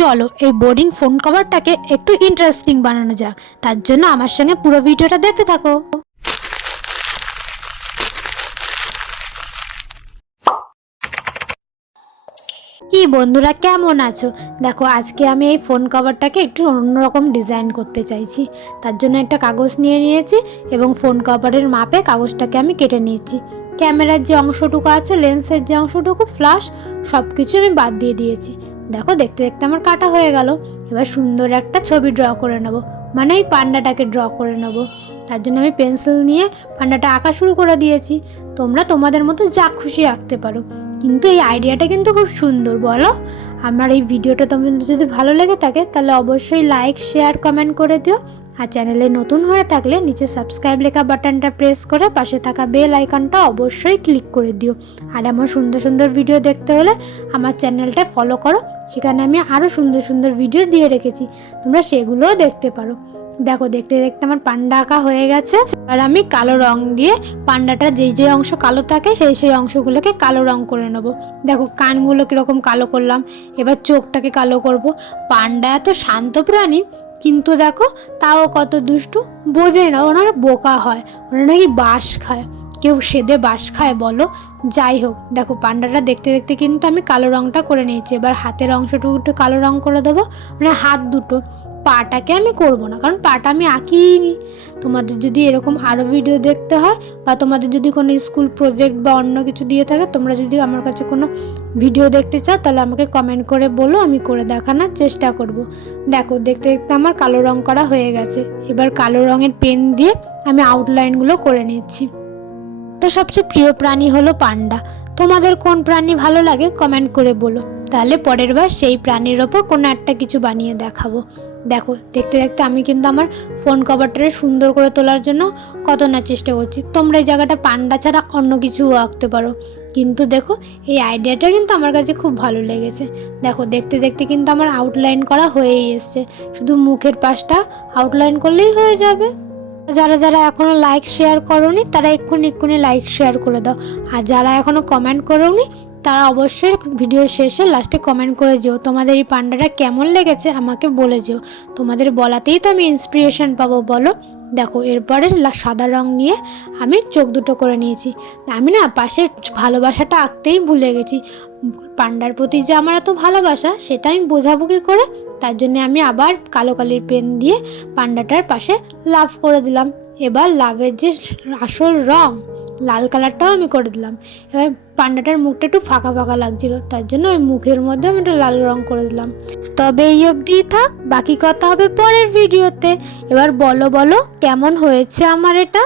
চলো এই boring phone কভারটাকে একটু ইন্টারেস্টিং বানানো যাক। তার জন্য আমার সঙ্গে পুরো ভিডিওটা দেখতে থাকো। কি বন্ধুরা, কেমন আছো? দেখো, আজকে আমি এই ফোন কভারটাকে একটু অন্যরকম ডিজাইন করতে চাইছি। তার জন্য একটা কাগজ নিয়ে নিয়েছি এবং ফোন কভারের মাপে কাগজটাকে আমি কেটে নিয়েছি। ক্যামেরার যে অংশটুকু আছে, লেন্সের যে অংশটুকু, ফ্ল্যাশ সব কিছু আমি বাদ দিয়ে দিয়েছি। দেখো, দেখতে দেখতে আমার কাটা হয়ে গেল। এবার সুন্দর একটা ছবি ড্র করে নেবো, মানে এই পান্ডাটাকে ড্র করে নেবো। তার জন্য আমি পেন্সিল নিয়ে পান্ডাটা আঁকা শুরু করে দিয়েছি। তোমরা তোমাদের মতো যা খুশি আঁকতে পারো, কিন্তু এই আইডিয়াটা কিন্তু খুব সুন্দর, বলো? আমার এই ভিডিওটা তোমাদের যদি ভালো লেগে থাকে তাহলে অবশ্যই লাইক, শেয়ার, কমেন্ট করে দিও। আর চ্যানেলে নতুন হয়ে থাকলে নিচে সাবস্ক্রাইব লেখা বাটনটা প্রেস করে পাশে থাকা বেল আইকনটা অবশ্যই ক্লিক করে দিও। আর এমন সুন্দর সুন্দর ভিডিও দেখতে হলে আমার চ্যানেলটা ফলো করো, সেখানে আমি আরও সুন্দর সুন্দর ভিডিও দিয়ে রেখেছি, তোমরা সেগুলোও দেখতে পারো। দেখো, দেখতে দেখতে আমার পান্ডা আঁকা হয়ে গেছে। আর আমি কালো রং দিয়ে পান্ডাটা যে অংশ কালো থাকে সেই অংশগুলোকে কালো রং করে নেবো। দেখো, কানগুলো কীরকম কালো করলাম, এবার চোখটাকে কালো করব। পান্ডা এত শান্ত প্রাণী, কিন্তু দেখো তাও কত দুষ্টু, বোঝে না, ওনারা বোকা হয়, ওরা নাকি বাঁশ খায়। কেউ সেদে বাঁশ খায় বলো? যাই হোক, দেখো পান্ডাটা দেখতে দেখতে কিন্তু আমি কালো রংটা করে নিয়েছি। এবার হাতের অংশটুকু একটু কালো রং করে দেবো, মানে হাত দুটো। পাটাকে আমি করব না, কারণ পাটা আমি আঁকিনি। তোমাদের যদি এরকম আরও ভিডিও দেখতে হয়, বা তোমাদের যদি কোনো স্কুল প্রজেক্ট বা অন্য কিছু দিয়ে থাকে, তোমরা যদি আমার কাছে কোনো ভিডিও দেখতে চাও তাহলে আমাকে কমেন্ট করে বলো, আমি করে দেখানোর চেষ্টা করব। দেখো, দেখতে দেখতে আমার কালো রং করা হয়ে গেছে। এবার কালো রঙের পেন দিয়ে আমি আউটলাইনগুলো করে নিচ্ছি। তো সবচেয়ে প্রিয় প্রাণী হলো পান্ডা। তোমাদের কোন প্রাণী ভালো লাগে কমেন্ট করে বলো, তাহলে পরের বার সেই প্রাণীর ওপর কোনো একটা কিছু বানিয়ে দেখাবো। দেখো, দেখতে দেখতে আমি কিন্তু আমার ফোন কভারটারে সুন্দর করে তোলার জন্য কত না চেষ্টা করছি। তোমরা এই জায়গাটা পান্ডা ছাড়া অন্য কিছুও আঁকতে পারো, কিন্তু দেখো এই আইডিয়াটা কিন্তু আমার কাছে খুব ভালো লেগেছে। দেখো, দেখতে দেখতে কিন্তু আমার আউটলাইন করা হয়েই এসছে, শুধু মুখের পাশটা আউটলাইন করলেই হয়ে যাবে। যারা যারা এখনো লাইক শেয়ার করোনি তারা এক্ষুনি লাইক শেয়ার করে দাও। আর যারা এখনো কমেন্ট করোনি তারা অবশ্যই ভিডিও শেষে লাস্টে কমেন্ট করে যেও তোমাদের এই পান্ডাটা কেমন লেগেছে, আমাকে বলে যেও। তোমাদের বলাতেই তো আমি ইন্সপিরেশন পাবো, বলো? দেখো, এরপরে সাদা রং নিয়ে আমি চোখ দুটো করে নিয়েছি। আমি না পাশে ভালোবাসাটা আঁকতেই ভুলে গেছি। পান্ডার প্রতি যে আমার এত ভালোবাসা সেটা আমি বোঝাবো কী করে? তার জন্য আমি আবার কালো কালির পেন দিয়ে পান্ডাটার পাশে লাভ করে দিলাম। এবার লাভের যে আসল রং লাল কালারটাও আমি করে দিলাম। এবার পান্ডাটার মুখটা একটু ফাঁকা ফাঁকা লাগছিল, তার জন্য ওই মুখের মধ্যে আমি একটু লাল রং করে দিলাম। তবে এই অবধি থাক, বাকি কথা হবে পরের ভিডিওতে। এবার বলো কেমন হয়েছে আমার এটা?